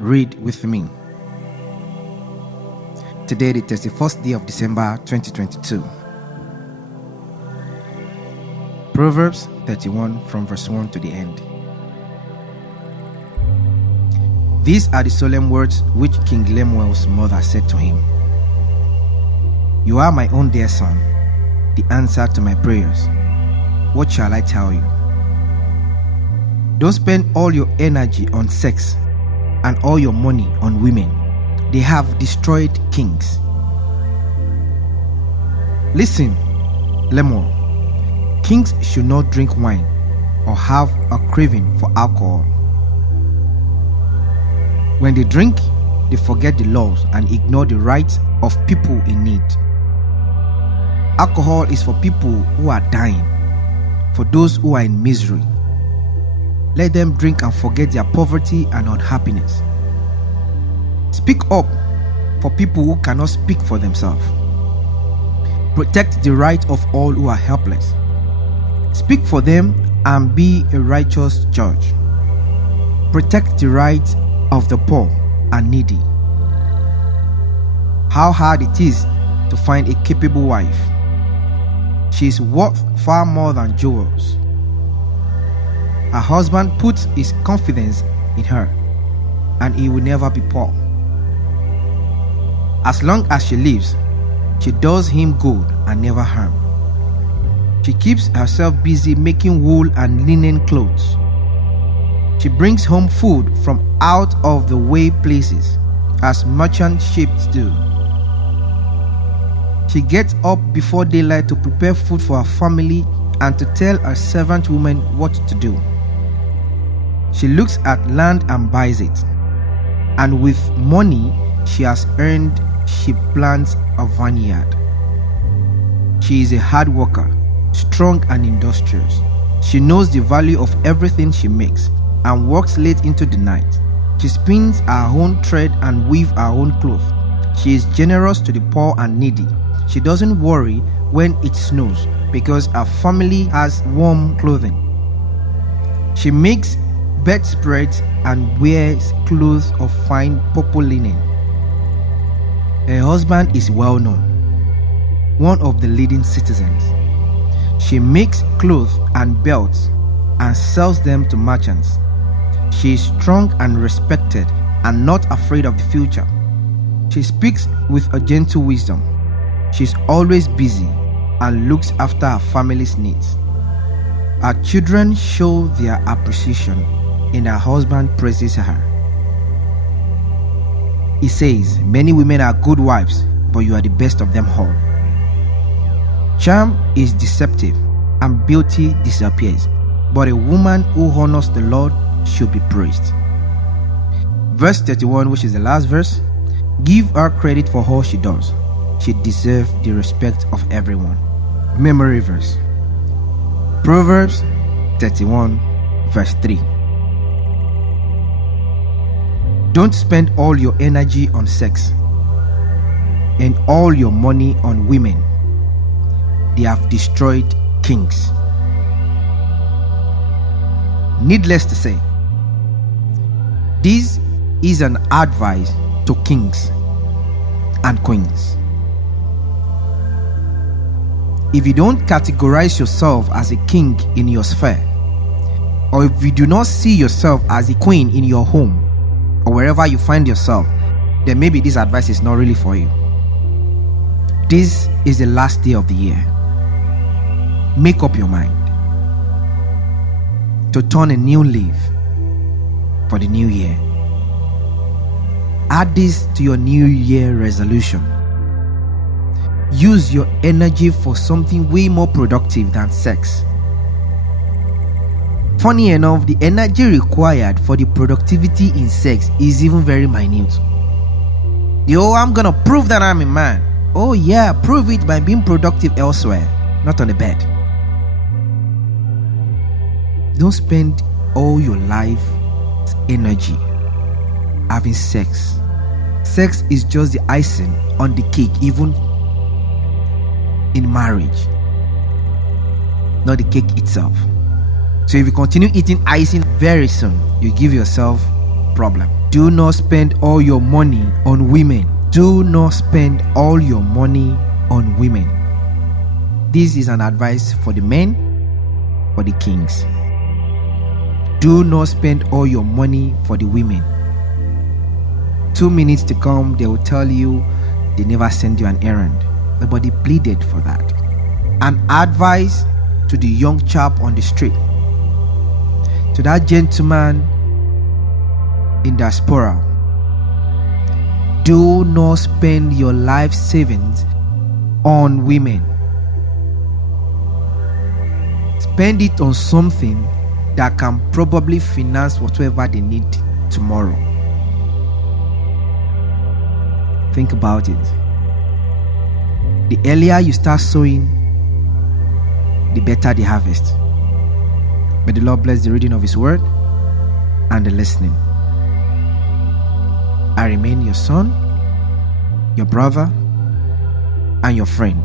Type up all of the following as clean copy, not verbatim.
Read with me. Today, the 31st day of December 2022. Proverbs 31 from verse 1 to the end. These are the solemn words which King Lemuel's mother said to him. You are my own dear son, the answer to my prayers. What shall I tell you? Don't spend all your energy on sex and all your money on women. They have destroyed kings. Listen, Lemuel. Kings should not drink wine or have a craving for alcohol. When they drink, they forget the laws and ignore the rights of people in need. Alcohol is for people who are dying, for those who are in misery. Let them drink and forget their poverty and unhappiness. Speak up for people who cannot speak for themselves. Protect the right of all who are helpless. Speak for them and be a righteous judge. Protect the rights of the poor and needy. How hard it is to find a capable wife. She is worth far more than jewels. Her husband puts his confidence in her, and he will never be poor. As long as she lives, she does him good and never harm. She keeps herself busy making wool and linen clothes. She brings home food from out of the way places, as merchant ships do. She gets up before daylight to prepare food for her family and to tell her servant women what to do. She looks at land and buys it, and with money she has earned, she plants a vineyard. She is a hard worker, strong and industrious. She knows the value of everything she makes and works late into the night. She spins her own thread and weaves her own cloth. She is generous to the poor and needy. She doesn't worry when it snows because her family has warm clothing. She makes bedspreads and wears clothes of fine purple linen. Her husband is well known, one of the leading citizens. She makes clothes and belts and sells them to merchants. She is strong and respected and not afraid of the future. She speaks with a gentle wisdom. She is always busy and looks after her family's needs. Her children show their appreciation and her husband praises her. He says, many women are good wives, but you are the best of them all. Charm is deceptive and beauty disappears, but a woman who honors the Lord should be praised. Verse 31, which is the last verse, give her credit for all she does. She deserves the respect of everyone. Memory verse. Proverbs 31, verse 3. Don't spend all your energy on sex and all your money on women. They have destroyed kings. Needless to say, this is an advice to kings and queens. If you don't categorize yourself as a king in your sphere, or if you do not see yourself as a queen in your home or wherever you find yourself, then maybe this advice is not really for you. This is the last day of the year. Make up your mind to turn a new leaf for the new year. Add this to your new year resolution. Use your energy for something way more productive than sex. Funny enough, the energy required for the productivity in sex is even very minute. I'm gonna prove that I'm a man. Oh yeah, prove it by being productive elsewhere, not on the bed. Don't spend all your life energy having sex. Sex is just the icing on the cake, even in marriage, not the cake itself. So if you continue eating icing, very soon you give yourself problem. Do not spend all your money on women. Do not spend all your money on women. This is an advice for the men, for the kings. Do not spend all your money for the women. 2 minutes to come, they will tell you they never send you an errand. Nobody pleaded for that. An advice to the young chap on the street, to that gentleman in diaspora: do not spend your life savings on women. Spend it on something that can probably finance whatever they need tomorrow. Think about it. The earlier you start sowing, the better the harvest. May the Lord bless the reading of His word and the listening. I remain your son, your brother, and your friend.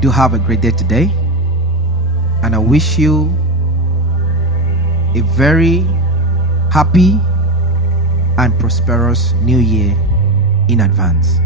Do have a great day today, and I wish you a very happy and prosperous new year in advance.